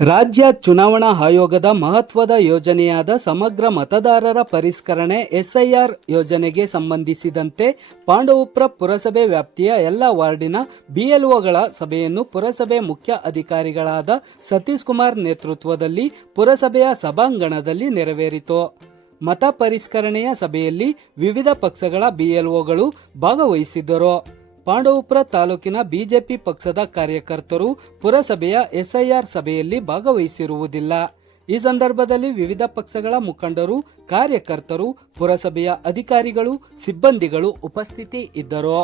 ರಾಜ್ಯ ಚುನಾವಣಾ ಆಯೋಗದ ಮಹತ್ವದ ಯೋಜನೆಯಾದ ಸಮಗ್ರ ಮತದಾರರ ಪರಿಷ್ಕರಣೆ ಎಸ್ಐಆರ್ ಯೋಜನೆಗೆ ಸಂಬಂಧಿಸಿದಂತೆ ಪಾಂಡವಪುರ ಪುರಸಭೆ ವ್ಯಾಪ್ತಿಯ ಎಲ್ಲ ವಾರ್ಡಿನ ಬಿಎಲ್ಒಗಳ ಸಭೆಯನ್ನು ಪುರಸಭೆ ಮುಖ್ಯ ಅಧಿಕಾರಿಗಳಾದ ಸತೀಶ್ ಕುಮಾರ್ ನೇತೃತ್ವದಲ್ಲಿ ಪುರಸಭೆಯ ಸಭಾಂಗಣದಲ್ಲಿ ನೆರವೇರಿತು. ಮತ ಪರಿಷ್ಕರಣೆಯ ಸಭೆಯಲ್ಲಿ ವಿವಿಧ ಪಕ್ಷಗಳ ಬಿಎಲ್ಒಗಳು ಭಾಗವಹಿಸಿದ್ದರು. ಪಾಂಡವಪುರ ತಾಲೂಕಿನ ಬಿಜೆಪಿ ಪಕ್ಷದ ಕಾರ್ಯಕರ್ತರು ಪುರಸಭೆಯ ಎಸ್ಐಆರ್ ಸಭೆಯಲ್ಲಿ ಭಾಗವಹಿಸಿರುವುದಿಲ್ಲ. ಈ ಸಂದರ್ಭದಲ್ಲಿ ವಿವಿಧ ಪಕ್ಷಗಳ ಮುಖಂಡರು, ಕಾರ್ಯಕರ್ತರು, ಪುರಸಭೆಯ ಅಧಿಕಾರಿಗಳು, ಸಿಬ್ಬಂದಿಗಳು ಉಪಸ್ಥಿತಿ ಇದ್ದರು.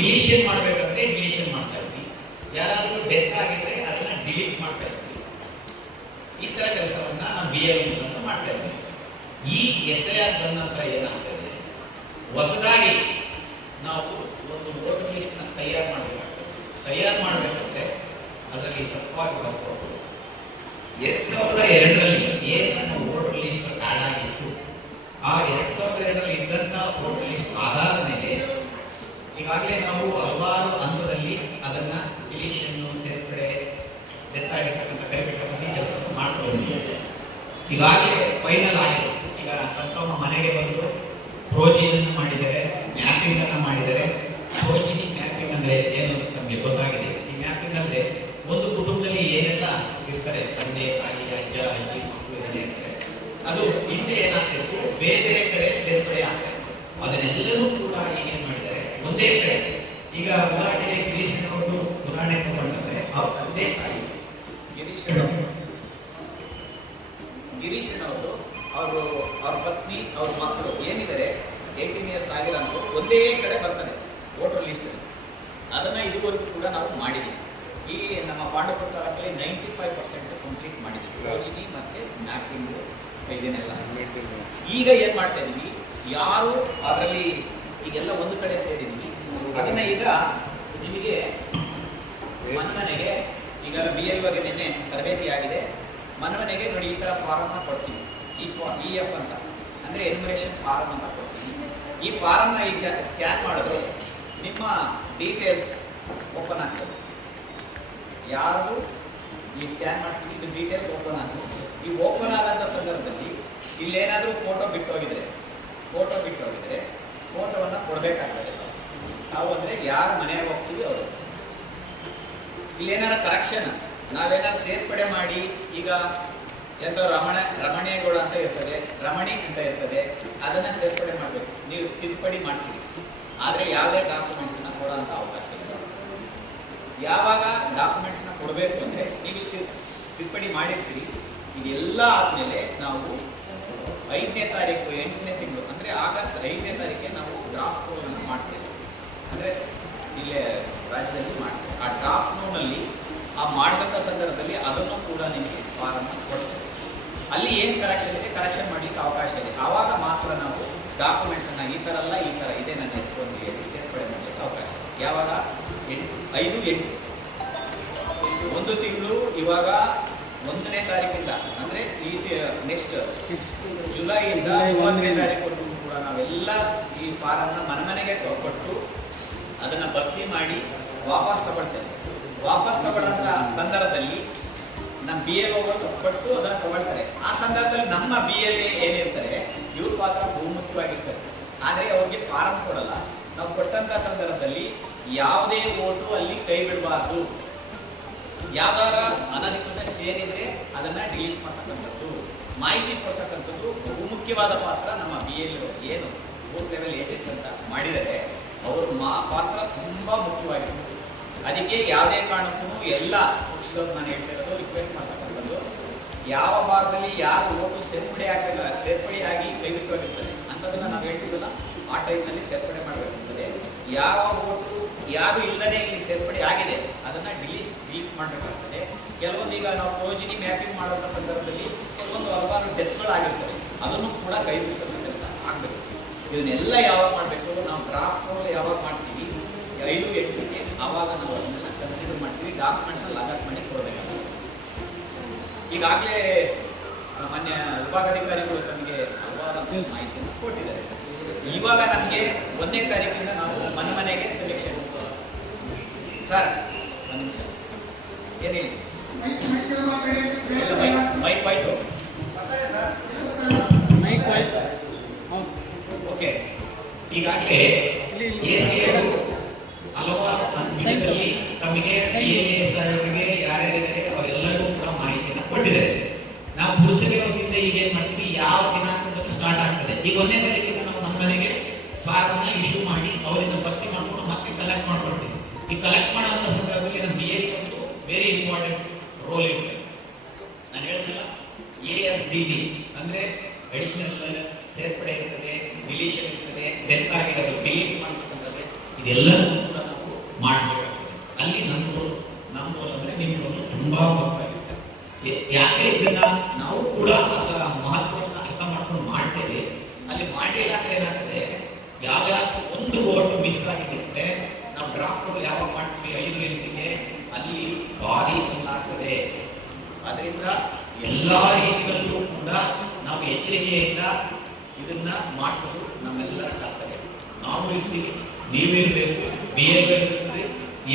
ಡಿಲೀಷನ್ ಮಾಡಬೇಕಂದ್ರೆ ಡಿಲೀಷನ್ ಮಾಡ್ತಾ ಇದ್ವಿ, ಯಾರಾದರೂ ಡೆತ್ ಆಗಿದ್ರೆ ಅದನ್ನ ಡಿಲೀಟ್ ಮಾಡ್ತಾ ಇದ್ವಿ. ಈ ತರ ಕೆಲಸವನ್ನ ನಾವು BLO ಮೂಲಕ ಮಾಡ್ತಾ ಇದ್ವಿ. ಈ SIR ಬಂದ ನಂತರ ಏನಾಗ್ತದೆ, ಹೊಸದಾಗಿ ನಾವು ಒಂದು ವೋಟರ್ ಲಿಸ್ಟ್ ನ ತಯಾರು ಮಾಡಬೇಕಂದ್ರೆ ಅದರಲ್ಲಿ ತಪ್ಪಾಗಿ ಬರ್ಬೋದು. 2002ರಲ್ಲಿ ಏನು ನಮ್ಮ ವೋಟರ್ ಲಿಸ್ಟ್ ಆಡ್ ಆಗಿತ್ತು, ಆ 2002ರಲ್ಲಿ ಇದ್ದಂತ ವೋಟರ್ ಲಿಸ್ಟ್ ಆಧಾರದ ಮೇಲೆ ಈಗಾಗಲೇ ನಾವು ಹಲವಾರು ಹಂತದಲ್ಲಿ ಅದನ್ನ ಡಿಲೀಷನ್, ಸೇರ್ಪಡೆ, ಡೆತ್ ಆಗಿರ್ತಕ್ಕಂಥ ಕೈಬಿಟ್ಟಲ್ಲಿ ಕೆಲಸ ಮಾಡ್ಕೊಂಡಿದ್ದೇವೆ. ಈಗಾಗಲೇ ಫೈನಲ್ ಆಗಿದೆ. ಈಗ ತಮ್ಮ ಮನೆಗೆ ಬಂದು ಪ್ರೋಜಿನ್ ಮಾಡಿದ್ದಾರೆ, ಮ್ಯಾಪಿಂಗ್ ಅನ್ನ ಮಾಡಿದ್ದಾರೆ. ಪ್ರೋಜಿನಿ ಮ್ಯಾಪಿಂಗ್ ಅಂದ್ರೆ ಏನು ನಮಗೆ ಗೊತ್ತಾಗಿದೆ. ಈ ಮ್ಯಾಪಿಂಗ್ ಅಂದ್ರೆ ಒಂದು ಕುಟುಂಬದಲ್ಲಿ ಏನೆಲ್ಲ ಇರ್ತಾರೆ, ತಂದೆ, ತಾಯಿ, ಅಜ್ಜ, ಅಜ್ಜಿ, ಮಕ್ಕಳು ಇರ್ತಾರೆ, ಅದು ಹಿಂದೆ ಏನಾಗ್ತಿತ್ತು, ಬೇರೆ ಬೇರೆ ಕಡೆ ಸೇರ್ಪಡೆ ಆಗ್ತದೆ. ಅದನ್ನೆಲ್ಲರೂ ಕೂಡ ಈಗೇನ್ ಮಾಡಿದ್ದಾರೆ, ಒಂದೇ ಕಡೆ. ಈಗ ಉದಾಹರಣೆಗೆ ಗಿರೀಶ್ ಅವರು ಉದಾಹರಣೆ ತಗೊಂಡ್ರೆ ಅವ್ರ ತಂದೆ ತಾಯಿ ಗಿರೀಶ್ ಅವರು, ಅವ್ರ ಪತ್ನಿ, ಅವ್ರ ಮಕ್ಕಳು ಏನಿದ್ದಾರೆ 18 ಇಯರ್ಸ್ ಆಗಿರೋದು ಒಂದೇ ಕಡೆ ಬರ್ತದೆ ವೋಟರ್ ಲಿಸ್ಟ್ ಅಲ್ಲಿ. ಅದನ್ನ ಇದುವರೆಗೂ ಕೂಡ ನಾವು ಮಾಡಿದ್ದೀವಿ. ಈ ನಮ್ಮ ಪಾಂಡವಪುರ ತಾಲೂಕಲ್ಲಿ 95% ಕಂಪ್ಲೀಟ್ ಮಾಡಿದ್ದೀವಿ. ಯೋಜನೆ ಮತ್ತೆ ಮ್ಯಾಪಿಂಗ್ ಇದನ್ನೆಲ್ಲ. ಈಗ ಏನ್ ಮಾಡ್ತಾ ಇದೀವಿ, ಯಾರು ಅದರಲ್ಲಿ ಈಗೆಲ್ಲ ಒಂದು ಕಡೆ ಸೇರಿದ್ವಿ, ಅದನ್ನ ಈಗ ನಿಮಗೆ ಮನೆಗೆ ಈಗ BLOಗೆ ನಿನ್ನೆ ತರಬೇತಿ ಆಗಿದೆ. ಮನೆಗೆ ನೋಡಿ ಈ ತರ ಫಾರಂ ಕೊಡ್ತೀವಿ. EF ಅಂತ ಅಂದ್ರೆ ಎನ್ಯುಮರೇಷನ್ ಫಾರಂ ಅಂತ ಕೊಡ್ತೀವಿ. ಈ ಫಾರಂ ನ ಈಗ ಸ್ಕ್ಯಾನ್ ಮಾಡಿದ್ರೆ ನಿಮ್ಮ ಡೀಟೇಲ್ಸ್ ಓಪನ್ ಆಗ್ತದೆ. ಯಾರು ಈ ಸ್ಕ್ಯಾನ್ ಮಾಡ್ತೀವಿ, ಇದು ಡೀಟೇಲ್ಸ್ ಓಪನ್ ಆಗ್ತದೆ. ಈ ಓಪನ್ ಆದಂತ ಸಂದರ್ಭದಲ್ಲಿ ಇಲ್ಲೇನಾದ್ರೂ ಫೋಟೋ ಬಿಟ್ಟೋಗಿದ್ರೆ ಫೋಟೋವನ್ನು ಕೊಡಬೇಕಾಗ್ತದೆ. ನಾವು ಅಂದರೆ ಯಾರು ಮನೆಯಾಗ ಹೋಗ್ತೀವಿ ಅವರು. ಇಲ್ಲೇನಾರ ಕರೆಕ್ಷನ್, ನಾವೇನಾದ್ರು ಸೇರ್ಪಡೆ ಮಾಡಿ, ಈಗ ಎಂತ ರಮಣೇಗೌಡ ಅಂತ ಇರ್ತದೆ, ರಮಣಿ ಅಂತ ಇರ್ತದೆ, ಅದನ್ನ ಸೇರ್ಪಡೆ ಮಾಡಬೇಕು. ನೀವು ತಿದ್ದುಪಡಿ ಮಾಡ್ತೀವಿ, ಆದರೆ ಯಾವುದೇ ಡಾಕ್ಯುಮೆಂಟ್ಸ್ನ ಕೊಡೋಂಥ ಅವಕಾಶ ಇಲ್ಲ. ಯಾವಾಗ ಡಾಕ್ಯುಮೆಂಟ್ಸ್ನ ಕೊಡಬೇಕು ಅಂದರೆ ನೀವು ತಿದ್ದುಪಡಿ ಮಾಡಿರ್ತೀರಿ. ಇದೆಲ್ಲ ಆದಮೇಲೆ ನಾವು 5ನೇ ತಾರೀಕು 8ನೇ ತಿಂಗಳು ಅಂದರೆ ಆಗಸ್ಟ್ 5ನೇ ತಾರೀಕಿಗೆ ನಾವು ಡ್ರಾಫ್ಟ್ ನೋವನ್ನು ಮಾಡ್ತೇವೆ. ಅಂದರೆ ಜಿಲ್ಲೆ ರಾಜ್ಯದಲ್ಲಿ ಮಾಡ್ತೇವೆ. ಆ ಡ್ರಾಫ್ಟ್ ನೋನಲ್ಲಿ ಆ ಮಾಡಿದಂಥ ಸಂದರ್ಭದಲ್ಲಿ ಅದನ್ನು ಕೂಡ ನಿಮಗೆ ಫಾರಂ ಕೊಡ್ತೇವೆ. ಅಲ್ಲಿ ಏನು ಕರೆಕ್ಷನ್ ಇದೆ, ಕರೆಕ್ಷನ್ ಮಾಡಲಿಕ್ಕೆ ಅವಕಾಶ ಇದೆ. ಆವಾಗ ಮಾತ್ರ ನಾವು ಡಾಕ್ಯುಮೆಂಟ್ಸನ್ನು ಈ ಥರ ಅಲ್ಲ, ಈ ಥರ ಇದೆ ನನ್ನ ಹೆಸರು ಹೇಳಿ ಸೇರ್ಪಡೆ ಮಾಡಲಿಕ್ಕೆ ಅವಕಾಶ. ಯಾವಾಗ 5-8 ಒಂದು ತಿಂಗಳು. ಇವಾಗ 1ನೇ ತಾರೀಕಿಂದ ಅಂದರೆ ಈ ನೆಕ್ಸ್ಟ್ ಜುಲೈಯಿಂದ 30ನೇ ತಾರೀಕು ಕೂಡ ನಾವೆಲ್ಲ ಈ ಫಾರಮ್ನ ಮನೆಗೆ ಕೊಟ್ಟು ಅದನ್ನು ಭರ್ತಿ ಮಾಡಿ ವಾಪಸ್ ತಗೊಳ್ತೇವೆ. ವಾಪಸ್ ತಗೊಳ್ಳೋಂಥ ಸಂದರ್ಭದಲ್ಲಿ ನಮ್ಮ BLOಗಳು ಕೊಟ್ಟು ಅದನ್ನು ತಗೊಳ್ತಾರೆ. ಆ ಸಂದರ್ಭದಲ್ಲಿ ನಮ್ಮ BLA ಏನಿರ್ತಾರೆ ಇವ್ರ ಪಾತ್ರ ಬಹುಮುಖ್ಯವಾಗಿರ್ತಾರೆ. ಆದರೆ ಅವ್ರಿಗೆ ಫಾರಂ ಕೊಡಲ್ಲ. ನಾವು ಕೊಟ್ಟಂಥ ಸಂದರ್ಭದಲ್ಲಿ ಯಾವುದೇ ಓಟು ಅಲ್ಲಿ ಕೈ ಬಿಡಬಾರ್ದು. ಯಾವ್ದಾರ ಅನಧಿಕೃತ ಸೇರಿದ್ರೆ ಅದನ್ನ ಡಿಲೀಟ್ ಮಾಡ್ತಕ್ಕಂಥದ್ದು, ಮಾಹಿತಿ ಕೊಡ್ತಕ್ಕಂಥದ್ದು ಬಹುಮುಖ್ಯವಾದ ಪಾತ್ರ ನಮ್ಮ BLO ಏನು ಬೂತ್ ಲೆವೆಲ್ ಏಜೆಂಟ್ ಅಂತ ಮಾಡಿದರೆ ಅವ್ರ ಪಾತ್ರ ತುಂಬಾ ಮುಖ್ಯವಾಗಿರುತ್ತೆ. ಅದಕ್ಕೆ ಯಾವುದೇ ಕಾರಣಕ್ಕೂ ಎಲ್ಲ ಪಕ್ಷದವ್ರು ನಾನು ಹೇಳ್ತಿರೋದು ರಿಕ್ವೆಸ್ಟ್ ಮಾಡ್ತಕ್ಕಂಥದ್ದು, ಯಾವ ಭಾಗದಲ್ಲಿ ಯಾರು ಓಟು ಸೇರ್ಪಡೆಯಾಗಿ ಕೈಬಿಟ್ಟೋಗಿರ್ತದೆ ಅಂಥದನ್ನ ನಾವು ಹೇಳ್ತೀವಲ್ಲ, ಆ ಟೈಮ್ನಲ್ಲಿ ಸೇರ್ಪಡೆ ಮಾಡಬೇಕಾಗ್ತದೆ. ಯಾವ ಓಟು ಯಾರು ಇಲ್ಲದೇ ಇಲ್ಲಿ ಸೇರ್ಪಡೆ ಆಗಿದೆ ಅದನ್ನ ಡಿಲೀಟ್ ಮಾಡಬೇಕಾಗ್ತದೆ. ಕೆಲವೊಂದು ಈಗ ನಾವು ಪ್ರೋಜಿನಿ ಮ್ಯಾಪಿಂಗ್ ಮಾಡುವಂಥ ಸಂದರ್ಭದಲ್ಲಿ ಕೆಲವೊಂದು ಹಲವಾರು ಡೆತ್ಗಳಾಗಿರ್ತವೆ, ಅದನ್ನು ಕೂಡ ಕೈ ಬಿಡಿಸೋಂಥ ಕೆಲಸ ಆಗಬೇಕು. ಇದನ್ನೆಲ್ಲ ಯಾವಾಗ ಮಾಡಬೇಕು, ನಾವು ಡ್ರಾಫ್ಟ್ ಯಾವಾಗ ಮಾಡ್ತೀವಿ 5-8ಕ್ಕೆ, ಆವಾಗ ನಾವು ಅದನ್ನೆಲ್ಲ ಕನ್ಸಿಡರ್ ಮಾಡ್ತೀವಿ. ಡಾಕ್ಯುಮೆಂಟ್ಸಲ್ಲಿ ಅಲಾಟ್ ಮಾಡಿ ಕೊಡಬೇಕಾಗ್ತದೆ. ಈಗಾಗಲೇ ಮಾನ್ಯ ವಿಭಾಗಾಧಿಕಾರಿಗಳು ತಮಗೆ ಹಲವಾರು ಮಾಹಿತಿಯನ್ನು ಕೊಟ್ಟಿದ್ದಾರೆ. ಇವಾಗ ನಮಗೆ 1ನೇ ತಾರೀಕಿಂದ ನಾವು ಮನೆ ಮನೆಗೆ ಸೆಲೆಕ್ಷನ್. ಸರ್ ಒಂದು ನಿಮಿಷ ಏನು ಹೇಳಿ, ಮೈಕ್ ಆಯ್ತು, ಮೈಕ್ ಆಯ್ತು, ಓಕೆ. ಈಗಾಗಲೇ ಹಲವಾರು ಹಂತದಲ್ಲಿ ತಮಗೆ ಅವರಿಗೆ ಯಾರ್ಯಾರಿದ್ದಾರೆ ಅವರೆಲ್ಲರೂ ಕೂಡ ಮಾಹಿತಿಯನ್ನು ಕೊಟ್ಟಿದ್ದಾರೆ. ನಾವು ಪುರಸಭೆ ವತಿಯಿಂದ ಈಗ ಏನ್ ಮಾಡ್ತೀವಿ, ಯಾವ ದಿನಾಂಕದಲ್ಲಿ ಸ್ಟಾರ್ಟ್ ಆಗ್ತದೆ, ಈಗ 1ನೇ ತಾರೀಕಿಂದ ನಾವು ನಮ್ಮ ಮನೆಗೆ ಫಾರ್ಮ್ ಇಶ್ಯೂ ಮಾಡಿ ಅವರಿಂದ ಭರ್ತಿ ಮಾಡ್ಕೊಂಡು ಮತ್ತೆ ಕಲೆಕ್ಟ್ ಮಾಡ್ಕೊಳ್ತೀವಿ. ಈ ಕಲೆಕ್ಟ್ ಮಾಡುವಂತ ಸಂದರ್ಭದಲ್ಲಿ ನಮ್ಮ BA ಒಂದು ವೆರಿ ಇಂಪಾರ್ಟೆಂಟ್ ರೋಲ್ ಇರುತ್ತೆ. ನಾನು ಹೇಳ್ತಿಲ್ಲ, ASDD ಅಂದ್ರೆ ಅಡಿಷನಲ್ ಸೇರ್ಪಡೆ ಇರ್ತದೆ, ಡಿಲೀಷನ್ ಇರ್ತದೆ, ಡೆತ್ ಆಗಿರೋದು ಡಿಲೀಟ್ ಮಾಡ್ತಕ್ಕಂಥದ್ದು, ಇದೆಲ್ಲವೂ ಕೂಡ ನಾವು ಮಾಡಬೇಕಾಗ್ತದೆ. ಅಲ್ಲಿ ನಮ್ಮದು ಅಂದ್ರೆ ನಿಮ್ಮದು ತುಂಬಾ ಮುಖ್ಯವಾಗಿದೆ. ಯಾಕೆ ಇದನ್ನ ನಾವು ಕೂಡ ಅದರ ಮಹತ್ವವನ್ನು ಅರ್ಥ ಮಾಡ್ಕೊಂಡು ಮಾಡ್ತೇವೆ. ಅಲ್ಲಿ ಮಾಡಿಲ್ಲ ಅಂದ್ರೆ ಏನಾಗ್ತದೆ, ಯಾವ ಒಂದು ವೋಟ್ ಮಿಸ್ ಆಗಿದೆ, ನಾವು ಡ್ರಾಫ್ಟ್ ಯಾವಾಗ ಮಾಡ್ತೀವಿ 5 ಗಂಟೆಗೆ, ಅಲ್ಲಿ ಭಾರಿ ಆಗ್ತದೆ. ಅದರಿಂದ ಎಲ್ಲಾ ರೀತಿಯಲ್ಲೂ ಕೂಡ ನಾವು ಎಚ್ಚರಿಕೆಯಿಂದ ಇದನ್ನ ಮಾಡಿಸೋದು ನಮ್ಮೆಲ್ಲರ ಕರ್ತವ್ಯ. ನಾವು ಇರ್ತೀವಿ, ನೀವಿರ್ಬೇಕು, BLO ಇರ್ತೀವಿ.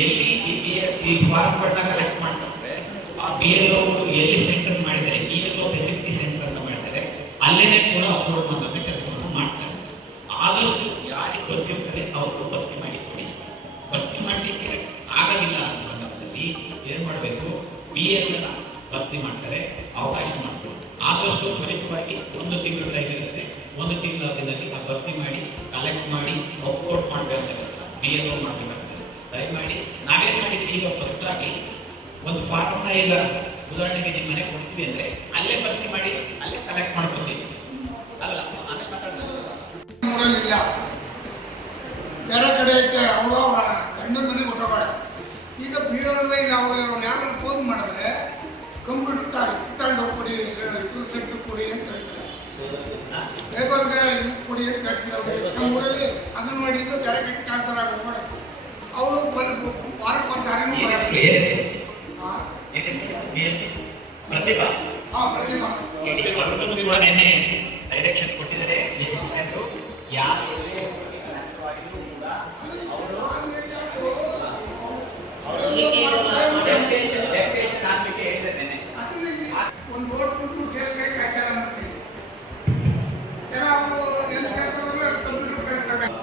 ಎಲ್ಲಿ ಈ ಫಾರ್ಮ್ ಕಲೆಕ್ಟ್ ಮಾಡ್ತಾರೆ, ಆ BLO ಎಲ್ಲಿ ಸೆಂಟರ್ ಮಾಡಿದ್ದಾರೆ, BLO ಫೆಸಿಲಿಟಿ ಸೆಂಟರ್ ಅಂತ ಮಾಡಿದ್ದಾರೆ, ಅಲ್ಲೇನೆ ಕೂಡ ಅಪ್ಲೋಡ್ ಮಾಡುವಂತ ಕೆಲಸವನ್ನು ಮಾಡ್ತಾರೆ. ಆದಷ್ಟು ಯಾರಿಗೆ ಗೊತ್ತಿರ್ತದೆ ಅವರು ಭರ್ತಿ ಮಾಡಿಕೊಡಿ. ಭರ್ತಿ ಮಾಡಲಿಕ್ಕೆ ಆಗೋದಿಲ್ಲ ಅನ್ನೋ ಸಂದರ್ಭದಲ್ಲಿ ಏನ್ ಮಾಡಬೇಕು, BLO ಭರ್ತಿ ಮಾಡ್ತಾರೆ, ಅವಕಾಶ ಮಾಡ್ತಾರೆ. ಆದಷ್ಟು ತ್ವರಿತವಾಗಿ 1 ತಿಂಗಳು ಟೈಮ್ ಇರುತ್ತೆ, 1 ತಿಂಗಳ ಅವಧಿಯಲ್ಲಿ ಆ ಭರ್ತಿ ಮಾಡಿ ಕಲೆಕ್ಟ್ ಮಾಡಿ ಅಪ್ಲೋಡ್ ಮಾಡಬೇಕಂತ BLO ಮಾಡಬೇಕಾಗ್ತದೆ. ದಯಮಾಡಿ ನಾವೇನ್ ಮಾಡಿದ್ವಿ, ಈಗ ಫಸ್ಟ್ ಆಗಿ ಒಂದು ಫಾರ್ಮ್ನ ಈಗ ಉದಾಹರಣೆಗೆ ನಿಮ್ಮ ಮನೆಗೆ ಕೊಡ್ತೀವಿ ಅಂದ್ರೆ ಅಲ್ಲೇ ಭರ್ತಿ ಮಾಡಿ ಅಲ್ಲೇ ಕಲೆಕ್ಟ್ ಮಾಡ್ಕೊತೀವಿ. ಅಲ್ಲ ಆಮೇಲೆ ಮೂರಲ್ಲಿಲ್ಲ, ಬೇರೆ ಕಡೆ ಐತೆ, ಅವರು ಅವರ ಗಂಡನ ಮನೆಗೆ ಹೊಟ್ಟಬೇಡ. ಈಗ BLO ಈಗ ಅವ್ರು ಯಾರು ಫೋನ್ ಮಾಡಿದ್ರೆ ಕಂಪ್ಯೂಟರ್ ತಗೊಂಡು ಕೊಡಿ, ಸೆಕ್ಟರ್ ಕೊಡಿ ಅಂತ ಹೇಳ್ತಾರೆ, ಲೇಬರ್ಗೆ ಕೊಡಿ ಅಂತ ಹೇಳ್ತೀವಿ. ನಮ್ಮ ಊರಲ್ಲಿ ಅಂಗನವಾಡಿಯಿಂದ ಬೇರೆ ಕಡೆ ಟ್ರಾನ್ಸ್ಫರ್ ಆಗೋಗ್ಬೇಡ, ಅವರು ವಾರಕ್ಕೆ ಒಂದು ಸಾರಿನೂ ಪ್ರತಿಭಾ ಪ್ರತಿಭಾ ಡೈರೆಕ್ಷನ್ ಕೊಟ್ಟಿದ್ದಾರೆ. ಯಾರು ಆಗ್ಲಿಕ್ಕೆ ಹೇಳಿದ್ದಾರೆ. ಒಂದು ಓಟ್ ಕೊಟ್ಟು ಸೇರ್ಸ್ಕೊಳ್ಳಿ ಕಾಯ್ತಾರ ಅಂತೀವಿ. ಎಲ್ಲ ಅವರು ಎಲ್ಲಿ ಸೇರ್ಸ್ಕೊಂಡ್ರೆ ಕಂಪ್ಯೂಟರ್ ಸೇರ್ಸ್ಕೊಳ್ಬೇಕು.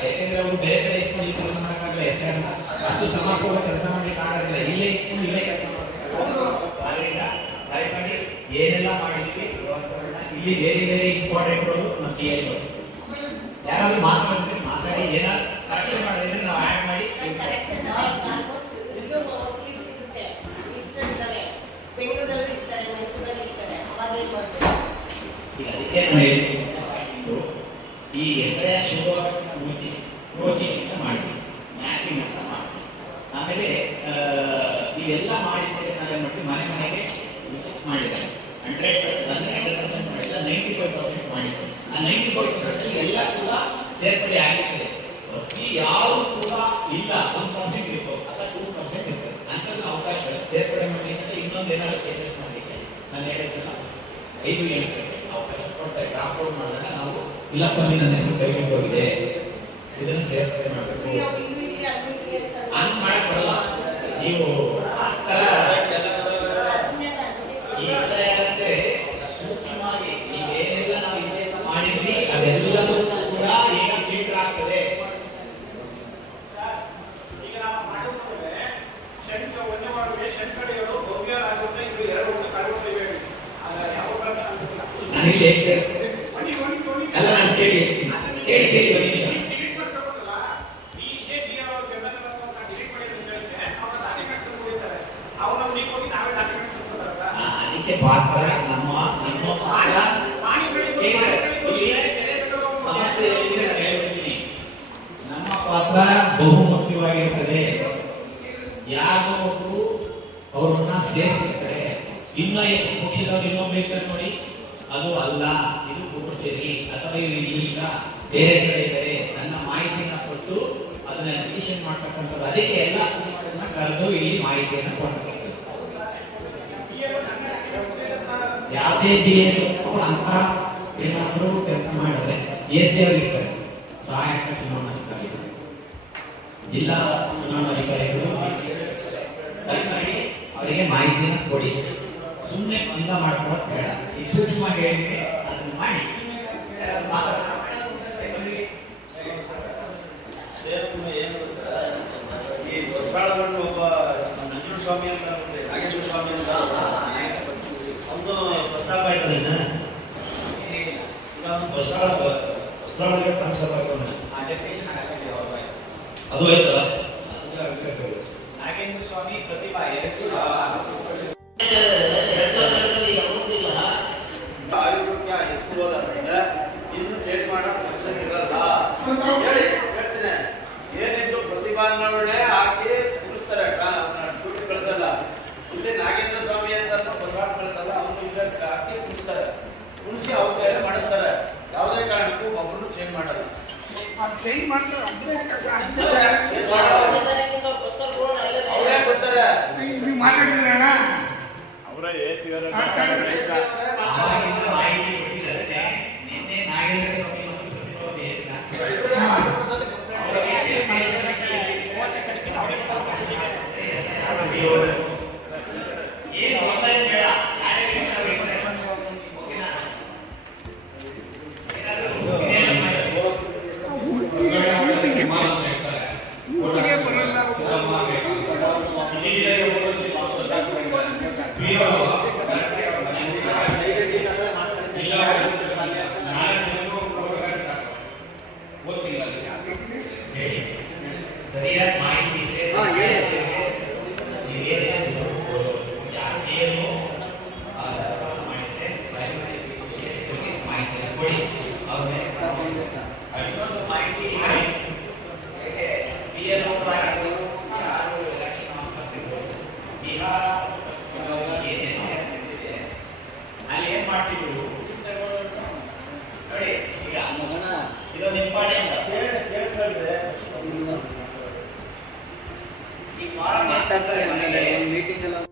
ಯಾಕೆಂದ್ರೆ ಅವರು ಬೇರೆ ಕಡೆ ಇಟ್ಕೊಂಡು ಕೆಲಸ ಮಾಡೋಕ್ಕಾಗಲ್ಲ, ಅದು ಸಮರ್ಪಕ ಕೆಲಸ ಮಾಡ್ಲಿಕ್ಕೆ ಆಗೋದಿಲ್ಲ. ಇಲ್ಲೇ ಇಟ್ಕೊಂಡು ಇಲ್ಲೇ ಕೆಲಸ ಮಾಡಬೇಕು. ಅದರಿಂದ ದಯಮಾಡಿ ಏನೆಲ್ಲ ಮಾಡಿದ್ವಿ ಇಲ್ಲಿ ವೆರಿ ಇಂಪಾರ್ಟೆಂಟ್ ನಮ್ಮ BLO. ಯಾರಾದ್ರೂ ಮಾತಾಡಿ ಏನಾದ್ರು ಕರೆಕ್ಷನ್ ಮಾಡಿದ್ರೆ ನಾವು ಆ್ಯಡ್ ಮಾಡಿ ಅದಕ್ಕೆ ನಾವು ಹೇಳ್ತೀವಿ, ಈ SIR ಶುರುವಾಗಿ ಅಂತ ಮಾಡಿ ಮ್ಯಾಪಿಂಗ್ ಅಂತ ಮಾಡ್ತೀವಿ. ಆಮೇಲೆ ಇವೆಲ್ಲ ಮಾಡಿದ್ರೆ ನಾವೇನು ಮಾಡ್ತೀವಿ, ಮನೆ ಮನೆಗೆ ಮಾಡಿದ್ದಾರೆ 100% ಮಾಡಿಲ್ಲ, 95% ಮಾಡಿದ್ದಾರೆ. ಆ 95% ಎಲ್ಲ ಕೂಡ ಸೇರ್ಪಡೆ ಆಗಿರ್ತದೆ. ಯಾರು ಕೂಡ ಇಲ್ಲ 1% ಇರ್ಬೋದು ಅಥವಾ 2% ಇರ್ತದೆ. ಅಂತ ಅವಕಾಶ ಸೇರ್ಪಡೆ ಮಾಡಲಿಕ್ಕೆ ಇನ್ನೊಂದು ಏನಾದ್ರು ಚೇಂಜಸ್ ಮಾಡಲಿಕ್ಕೆ ನಾನು ಹೇಳಿದ್ದಲ್ಲ 5 ಗಂಟೆಗೆ ಅವಕಾಶ ಕೊಡ್ತಾರೆ. ಡ್ರಾಫ್ಟ್ ಮಾಡಿದಾಗ ನಾವು ಇಲ್ಲಪ್ಪ ನನ್ನ ಹೆಸರು ಕೈಗೊಂಡು ಹೋಗಿದೆ, ಇದನ್ನು ಸೇರ್ಪಡೆ ಮಾಡಬೇಕು ಹಂಗೆ ಮಾಡಕ್ ಬರಲ್ಲ. ನೀವು ಆ ಥರ ಈ SIR ಅಂದ್ರೆ ಸೂಕ್ಷ್ಮವಾಗಿ ಏನೆಲ್ಲ ನಾವು ಇಲ್ಲೇ ಮಾಡಿದ್ವಿ ಅದೆಲ್ಲವೂ ಕೂಡ ಈಗ ಫಿಲ್ಟರ್ ಆಗ್ತದೆ. ನಾನಿಲ್ಲಿ ಎಲ್ಲ ನಾನು ಕೇಳಿ ಅದಕ್ಕೆ ಪಾತ್ರ ನಮ್ಮ ಸಮಸ್ಯೆ ಹೇಳ್ತೀನಿ. ನಮ್ಮ ಪಾತ್ರ ಬಹು ಮುಖ್ಯವಾಗಿರ್ತದೆ. ಯಾರು ಅವರನ್ನ ಸೇರಿಸಿರ್ತಾರೆ, ಪಕ್ಷದವ್ರು ಇನ್ನೊಬ್ಬ ಇರ್ತಾರೆ ನೋಡಿ, ಅದು ಅಲ್ಲ, ಇದು ಪುರುಷರಿ ಅಥವಾ ಇವರು ಈಗ ಬೇರೆ ಕಡೆ ಇದ್ದಾರೆ, ನನ್ನ ಮಾಹಿತಿಯನ್ನ ಕೊಟ್ಟು ಅದನ್ನ ಡಿಸಿಷನ್ ಮಾಡ್ತಕ್ಕಂಥದ್ದು. ಅದಕ್ಕೆ ಎಲ್ಲ ಕರೆದು ಇಲ್ಲಿ ಮಾಹಿತಿಯನ್ನು ಕೊಡ್ತಾರೆ. ಯಾವುದೇ ಅಂತ ಏನಾದರೂ ಕೆಲಸ ಮಾಡಿದ್ರೆ AC ಅವರು ಇರ್ತಾರೆ, ಸಹಾಯಕ ಚುನಾವಣಾಧಿಕಾರಿ, ಜಿಲ್ಲಾ ಚುನಾವಣಾಧಿಕಾರಿಗಳು ದಯಮಾಡಿ ಅವರಿಗೆ ಮಾಹಿತಿಯನ್ನು ಕೊಡಿ. ಸುಮ್ಮನೆ ಬಂದ ಮಾಡ್ಕೊಳ್ಳೋದು ಬೇಡ. ಈ ಸೂಕ್ಷ್ಮ ಹೇಳಿಕೆ ಅದನ್ನು ಮಾಡಿ ಈ ಬಸವಣ್ಣನ ಒಬ್ಬ ನಂಜುಂಡ ಸ್ವಾಮಿ ಅಂತ ನಾಗೇಂದ್ರ ಸ್ವಾಮಿ ಅಂತ ಒಂದು ಪ್ರಸ್ತಾಪ ಆಯ್ತದೆ. ಈಗ ಬಸವಣ್ಣಗೆ ಪ್ರಸ್ತಾಪ ಆಯ್ತಾನೆ, ಅದು ಆಯ್ತಲ್ಲ. ನಾಗೇಂದ್ರ ಸ್ವಾಮಿ ಪ್ರತಿಭಾ ಆರೋಗ್ಯ ಹೆಸರೋದ್ರಿಂದ ಇನ್ನು ಚೇಂಜ್ ಮಾಡೋ ಅವಶ್ಯಕ ಇರಲ್ಲ. ಹೇಳ್ತೀನಿ, ಏನಿದ್ರು ಪ್ರತಿಭಾನ್ಗಳನ್ನೇ ಹಾಕಿ ಉಳಿಸ್ತಾರೆ, ದುಡ್ಡು ಕಳಿಸಲ್ಲ. ಇಲ್ಲಿ ನಾಗೇಂದ್ರ ಸ್ವಾಮಿ ಅಂತ ಬಸವಣ್ಣ ಕಳಿಸಲ್ಲ, ಅವನು ಇಲ್ಲ ಹಾಕಿ ಉಳಿಸ್ತಾರೆ, ಉಳಿಸಿ ಅವ್ರ ಕೈಯಲ್ಲಿ ಮಾಡಿಸ್ತಾರೆ. ಯಾವುದೇ ಕಾರಣಕ್ಕೂ ಒಬ್ಬರು ಚೇಂಜ್ ಮಾಡಲ್ಲ. ಚೇಂಜ್ ಮಾಡ್ತಾರೆ, ಅವರೇ ಬರ್ತಾರೆ. ನೀವು ಮಾತಾಡಿದ್ರೆ ಅಣ್ಣ ಆವಾಗಿಂದ ಮಾಹಿತಿ ಕೊಟ್ಟಿದ್ದಾರೆ. ನಿನ್ನೆ ನಾಗೇಂದ್ರ ಸ್ವಾಮಿ ಮತ್ತು ಪ್ರತಿಭಾವಂತೆ ಏನು ಒತ್ತಾಯ ಬೇಡ. ಊಟಿಗೆ ಬರಲ್ಲ. ಸರಿಯಾದ ಮಾಹಿತಿ ಇದ್ರೆ ಏನು ಮಾಡಿದ್ರೆ ಮಾಹಿತಿ ಕೊಡಿ. ಇನ್ನೊಂದು ಮಾಹಿತಿ ಯಾರು ಎಲೆಕ್ಷನ್ ಮಾಡ್ತಿದ್ರು ಬಿಹಾರ ಅಲ್ಲಿ ಏನ್ ಮಾಡ್ತಿದ್ರು ನೋಡಿ. ಈಗ ಇದೊಂದು ಇಂಪಾರ್ಟೆಂಟ್. ಈ ಫಾರಂ